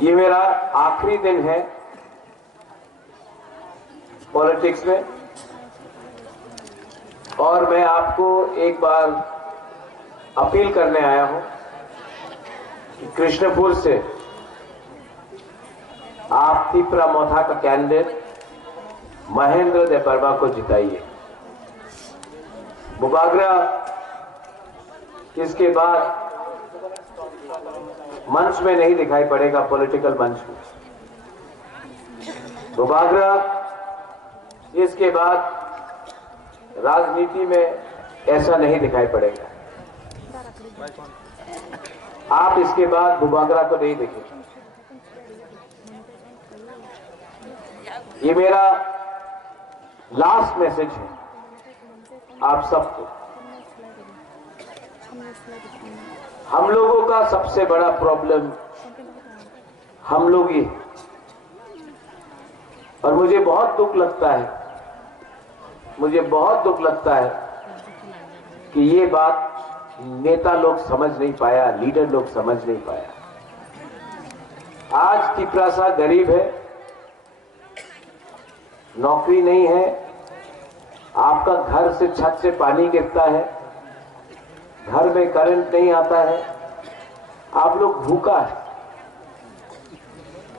ये मेरा आखिरी दिन है पॉलिटिक्स में और मैं आपको एक बार अपील करने आया हूं कि कृष्णपुर से आप तिपरा मोथा का कैंडिडेट महेंद्र देबबर्मा को जिताइए। बुबागरा इसके बाद मंच में नहीं दिखाई पड़ेगा, पॉलिटिकल मंच में। बुबागरा इसके बाद राजनीति में ऐसा नहीं दिखाई पड़ेगा। आप इसके बाद बुबागरा को नहीं देखेंगे। ये मेरा लास्ट मैसेज है आप सबको। हम लोगों का सबसे बड़ा प्रॉब्लम हम लोग ही, और मुझे बहुत दुख लगता है, मुझे बहुत दुख लगता है कि ये बात नेता लोग समझ नहीं पाया, लीडर लोग समझ नहीं पाया। आज तिपरासा गरीब है, नौकरी नहीं है, आपका घर से छत से पानी गिरता है, घर में करंट नहीं आता है, आप लोग भूखा है,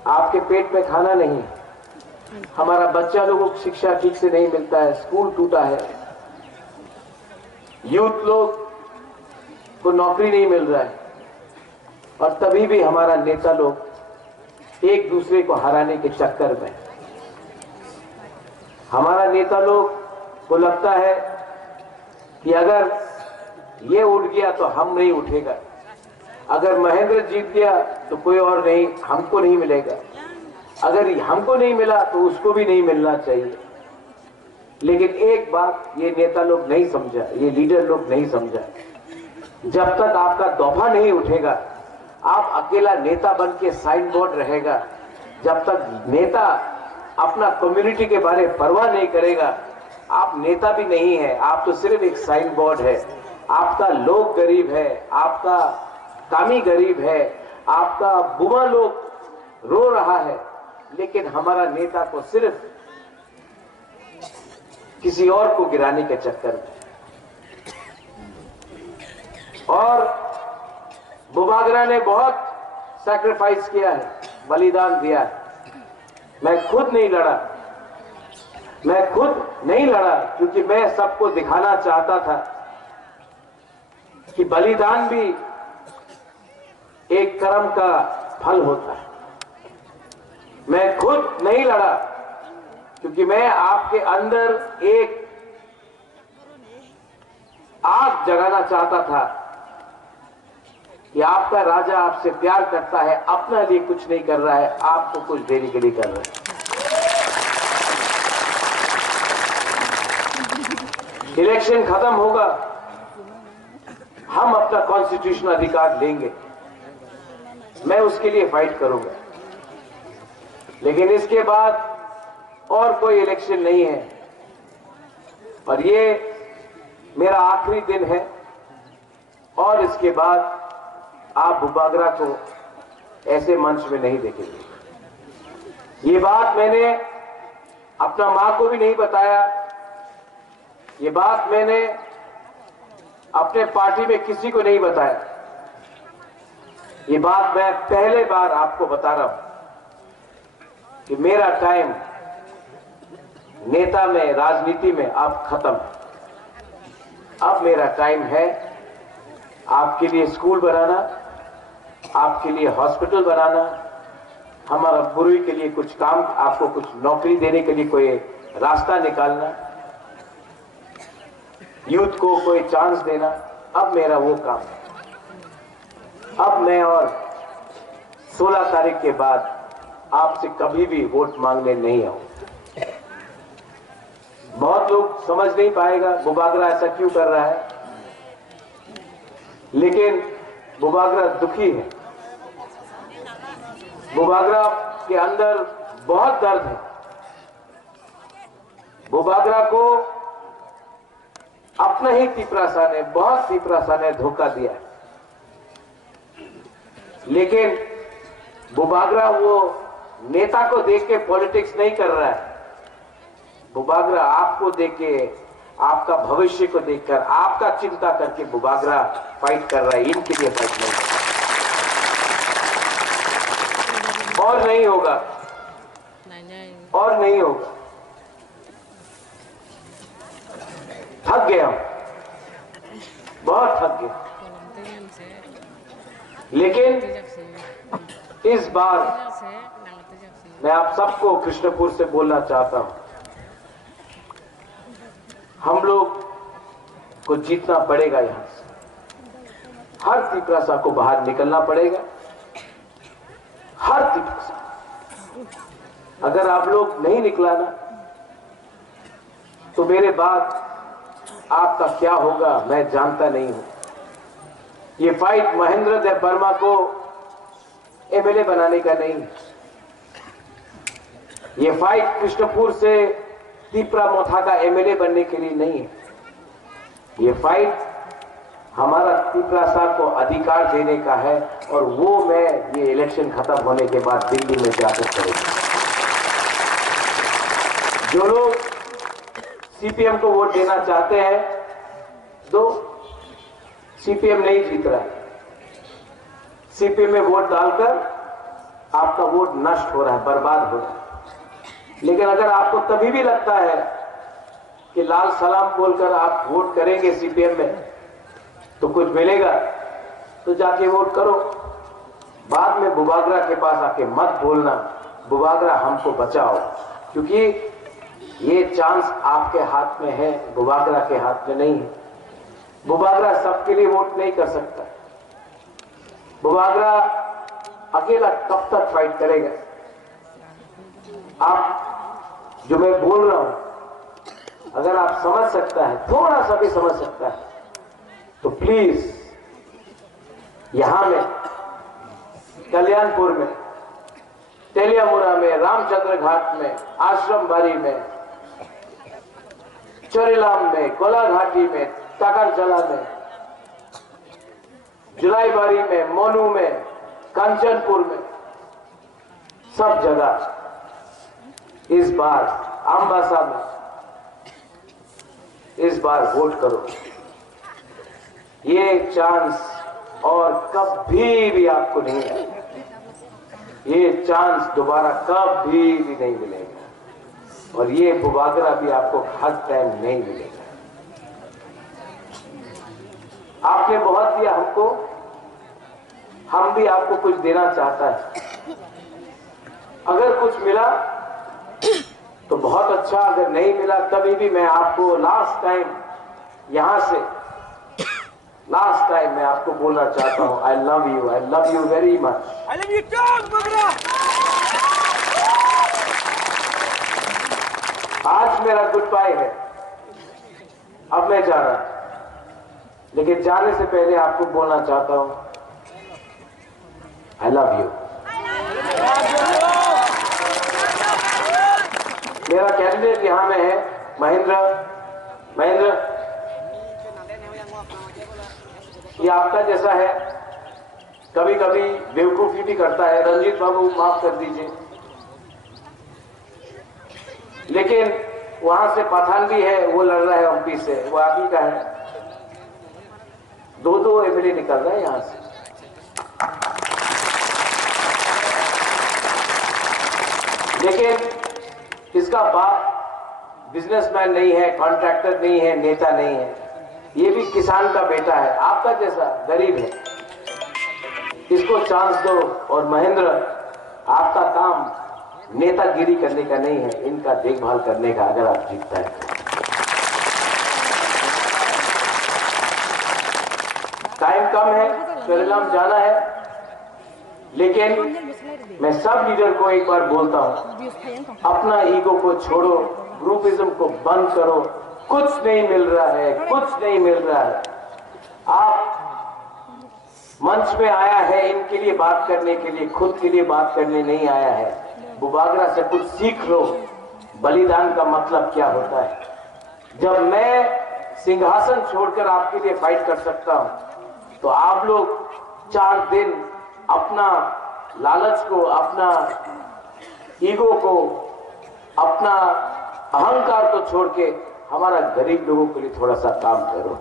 आपके पेट में खाना नहीं है, हमारा बच्चा लोगों को शिक्षा ठीक से नहीं मिलता है, स्कूल टूटा है, यूथ लोग को नौकरी नहीं मिल रहा है, और तभी भी हमारा नेता लोग एक दूसरे को हराने के चक्कर में, हमारा नेता लोग को लगता है कि अगर ये उठ गया तो हम नहीं उठेगा, अगर महेंद्र जीत गया तो कोई और नहीं, हमको नहीं मिलेगा, अगर हमको नहीं मिला तो उसको भी नहीं मिलना चाहिए। लेकिन एक बात ये नेता लोग नहीं समझा, ये लीडर लोग नहीं समझा, जब तक आपका दफा नहीं उठेगा, आप अकेला नेता बन के साइन बोर्ड रहेगा, जब तक नेता अपना कम्युनिटी के बारे में परवाह नहीं करेगा, आप नेता भी नहीं है, आप तो सिर्फ एक साइन बोर्ड है। आपका लोग गरीब है, आपका कामी गरीब है, आपका बुआ लोग रो रहा है, लेकिन हमारा नेता को सिर्फ किसी और को गिराने के चक्कर में। और बुबागरा ने बहुत सैक्रिफाइस किया है, बलिदान दिया है। मैं खुद नहीं लड़ा, मैं खुद नहीं लड़ा क्योंकि मैं सबको दिखाना चाहता था कि बलिदान भी एक कर्म का फल होता है। मैं खुद नहीं लड़ा क्योंकि मैं आपके अंदर एक आग जगाना चाहता था कि आपका राजा आपसे प्यार करता है, अपने लिए कुछ नहीं कर रहा है, आपको कुछ देने के लिए कर रहा है। इलेक्शन खत्म होगा, हम अपना कॉन्स्टिट्यूशनल अधिकार लेंगे, मैं उसके लिए फाइट करूंगा, लेकिन इसके बाद और कोई इलेक्शन नहीं है। और ये मेरा आखिरी दिन है, और इसके बाद आप बुबागरा को ऐसे मंच में नहीं देखेंगे। ये बात मैंने अपना मां को भी नहीं बताया, ये बात मैंने अपने पार्टी में किसी को नहीं बताया, ये बात मैं पहले बार आपको बता रहा हूं कि मेरा टाइम नेता में, राजनीति में अब खत्म। अब मेरा टाइम है आपके लिए स्कूल बनाना, आपके लिए हॉस्पिटल बनाना, हमारा बुरी के लिए कुछ काम, आपको कुछ नौकरी देने के लिए कोई रास्ता निकालना, यूथ को कोई चांस देना। अब मेरा वो काम है। अब मैं और 16 तारीख के बाद आपसे कभी भी वोट मांगने नहीं आऊंगा। बहुत लोग समझ नहीं पाएगा बुबागरा ऐसा क्यों कर रहा है, लेकिन बुबागरा दुखी है, बुबागरा के अंदर बहुत दर्द है। बुबागरा को अपना ही तिपरासा ने, बहुत तिपरासा ने धोखा दिया है। लेकिन बुबागरा वो नेता को देख के पॉलिटिक्स नहीं कर रहा है। बुबागरा आपको देख के, आपका भविष्य को देखकर, आपका चिंता करके बुबागरा फाइट कर रहा है, इनके लिए फाइट नहीं कर रहा। और नहीं होगा, और नहीं होगा। थक गए हम, बहुत थक गए। लेकिन इस बार मैं आप सबको कृष्णपुर से बोलना चाहता हूं, हम लोग को जीतना पड़ेगा। यहां से हर तिपरासा को बाहर निकलना पड़ेगा, हर तिपरासा। अगर आप लोग नहीं निकला ना, तो मेरे बाद आपका क्या होगा मैं जानता नहीं हूं। ये फाइट महेंद्र देव वर्मा को एमएलए बनाने का नहीं है। ये फाइट कृष्णपुर से तिपरा मोथा का एमएलए बनने के लिए नहीं है। ये फाइट हमारा तिपरासा को अधिकार देने का है, और वो मैं ये इलेक्शन खत्म होने के बाद दिल्ली में जाकर करूंगा। जो लोग सीपीएम को वोट देना चाहते हैं, तो सीपीएम नहीं जीत रहा है। सीपीएम में वोट डालकर आपका वोट नष्ट हो रहा है, बर्बाद हो रहा है। लेकिन अगर आपको तभी भी लगता है कि लाल सलाम बोलकर आप वोट करेंगे सीपीएम में तो कुछ मिलेगा, तो जाके वोट करो। बाद में बुबागरा के पास आके मत बोलना, बुबागरा हमको बचाओ, क्योंकि ये चांस आपके हाथ में है, बुबागरा के हाथ में नहीं है। बुबागरा सबके लिए वोट नहीं कर सकता। बुबागरा अकेला कब तक फाइट करेगा? आप जो मैं बोल रहा हूं, अगर आप समझ सकता है, थोड़ा सा भी समझ सकता है, तो प्लीज यहां में, कल्याणपुर में, तेलियामुरा में, रामचंद्र घाट में, आश्रम बारी में, चोरीलाम में, कोलाघाटी में, टाकरजला में, जुलाईबारी में, मोनू में, कंचनपुर में, सब जगह इस बार अम्बासा में इस बार वोट करो। ये चांस और कभी भी आपको नहीं आएगा, ये चांस दोबारा कभी भी नहीं मिलेगा, और ये बुबागरा भी आपको हर टाइम नहीं मिलेगा। आपने बहुत दिया हमको, हम भी आपको कुछ देना चाहता है। अगर कुछ मिला तो बहुत अच्छा, अगर नहीं मिला तभी भी मैं आपको लास्ट टाइम यहां से, लास्ट टाइम मैं आपको बोलना चाहता हूं, I love you very much. I love you too बुबागरा। आज मेरा गुड बाय है, अब मैं जा रहा हूं, लेकिन जाने से पहले आपको बोलना चाहता हूं, आई लव यू। मेरा कैंडिडेट यहां में है महेंद्र। ये आपका जैसा है, कभी कभी बेवकूफी भी करता है। रंजीत बाबू माफ कर दीजिए, लेकिन वहां से पठान भी है, वो लड़ रहा है एमपी से, वो आप ही का है। दो एमएलए निकल रहा है यहां से। लेकिन इसका बाप बिजनेसमैन नहीं है, कॉन्ट्रैक्टर नहीं है, नेता नहीं है, ये भी किसान का बेटा है, आपका जैसा गरीब है। इसको चांस दो। और महेंद्र, आपका काम नेतागिरी करने का नहीं है, इनका देखभाल करने का, अगर आप जीतता है। टाइम कम है, चोरीलाम जाना है, लेकिन मैं सब लीडर को एक बार बोलता हूं, अपना ईगो को छोड़ो, ग्रुपिज्म को बंद करो। कुछ नहीं मिल रहा है, कुछ नहीं मिल रहा है। आप मंच में आया है इनके लिए बात करने के लिए, खुद के लिए बात करने नहीं आया है। बुबागरा से कुछ सीख लो, बलिदान का मतलब क्या होता है। जब मैं सिंहासन छोड़कर आपके लिए फाइट कर सकता हूं, तो आप लोग 4 दिन अपना लालच को, अपना ईगो को, अपना अहंकार को छोड़ के हमारा गरीब लोगों के लिए थोड़ा सा काम करो,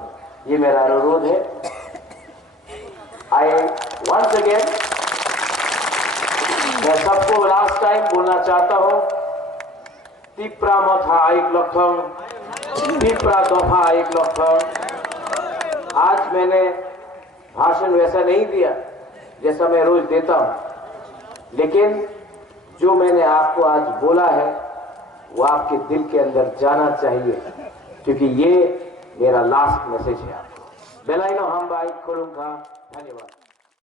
ये मेरा अनुरोध है। आई वंस अगेन मैं सबको लास्ट टाइम बोलना चाहता हूं, तीपरा मथा आइक लखम, तीपरा दफा आइक लखम। आज मैंने भाषण वैसा नहीं दिया जैसा मैं रोज देता हूं, लेकिन जो मैंने आपको आज बोला है वो आपके दिल के अंदर जाना चाहिए, क्योंकि ये मेरा लास्ट मैसेज है आपको। बेलाइनो हम भाई खोलूंगा। धन्यवाद।